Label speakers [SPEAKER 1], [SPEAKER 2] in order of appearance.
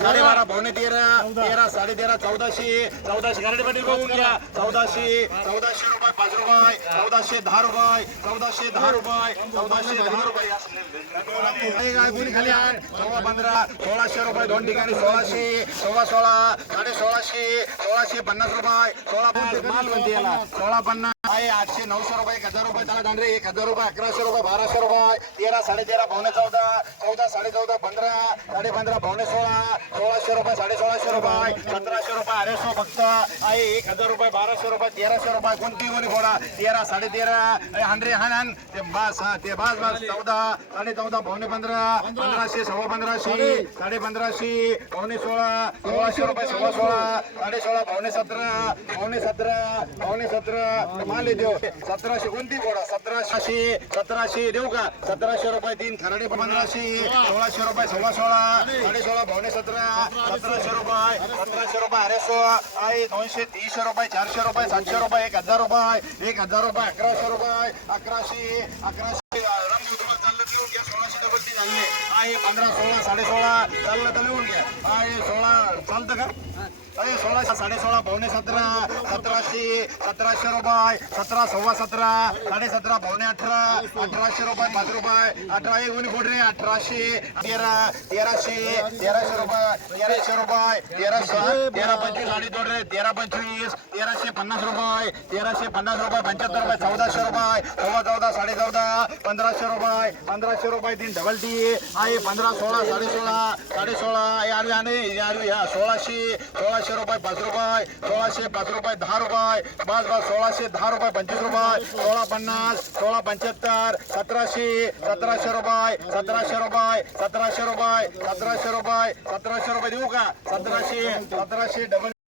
[SPEAKER 1] साडेबारा पावणे तेरा तेरा साडे तेरा चौदाशे चौदाशे गारडीपाटी बघून घ्या. चौदाशे चौदाशे रुपये पाच रुपये चौदाशे दहा रुपये चौदाशे दहा रुपये चौदाशे दहा रुपये. कोणी खाली आण? सोळा पंधरा सोळाशे रुपये दोन ठिकाणी सोळाशे सोळा सोळा साडे सोळाशे सोळाशे पन्नास रुपये सोळा माल म्हणते याला. सोळा पन्नास आहे आठशे नऊशे रुपये एक हजार रुपये त्याला दांडरे एक हजार रुपये अकराशे रुपये बाराशे रुपये तेरा साडे तेरा पावणे चौदा चौदा साडे चौदा पंधरा साडे पंधरा पावणे सोळा सोळाशे रुपये साडे सोळाशे रुपये सतराशे रुपये अडीचशे फक्त. आहे एक हजार रुपये बाराशे रुपये तेराशे रुपये कोणती कोणी फोडा? तेरा साडे तेरा हंड्रेड हान ते बास हा ते बास बास चौदा साडे चौदा पावणे पंधरा पंधराशे सव्वा पंधराशे साडे पंधराशे पावणे सोळा सोळाशे रुपये सव्वा सोळा साडे सोळा पावणे सतरा पावणे सतरा पावणे सतरा. माल देऊ सतराशे कोणती फोडा? सतराशे सतराशे देऊ का? सतराशे रुपये तीन खराडे पंधराशे सोळाशे रुपये सव्वा सोळा साडे सोळा पावणे सतरा सतराशे रुपये सतराशे रुपये अरे सोळा आहे दोनशे तीनशे रुपये चारशे रुपये सातशे रुपये एक हजार रुपये एक हजार रुपये अकराशे चाललं तर लिहून घ्या. सोळाशे डबल तीन आणले आहे. पंधरा सोळा साडे सोळा चाललं तर लिहून घ्या. आहे सोळा. चालतं का? अरे सोळाशे साडे सोळा पावणे सतरा सतराशे सतराशे रुपये सतरा सव्वा सतरा साडे सतरा पावणे अठरा अठराशे रुपये पाच रुपये अठरा एक कोणी फोड रे अठराशे तेरा तेराशे तेराशे रुपये तेराशे रुपये तेराशे तेरा पंचवीस साडे दोन रे तेरा पंचवीस तेराशे पन्नास रुपये तेराशे पन्नास रुपये पंच्याहत्तर रुपये चौदाशे रुपये सव्वा चौदा साडे चौदा पंधराशे रुपये पंधराशे रुपये तीन डबल टी आहे पंधरा सोळा साडे सोळा साडे सोळा यार आणि यार या सोळाशे सोळाशे रुपये पाच रुपये सोळाशे पाच रुपये दहा रुपये बस बस सोळाशे दहा रुपये पंचवीस रुपये सोळा पन्नास सोळा पंच्याहत्तर सतराशे सतराशे रुपये सतराशे रुपये सतराशे रुपये सतराशे रुपये सतराशे रुपये देऊ का? सतराशे सतराशे डबल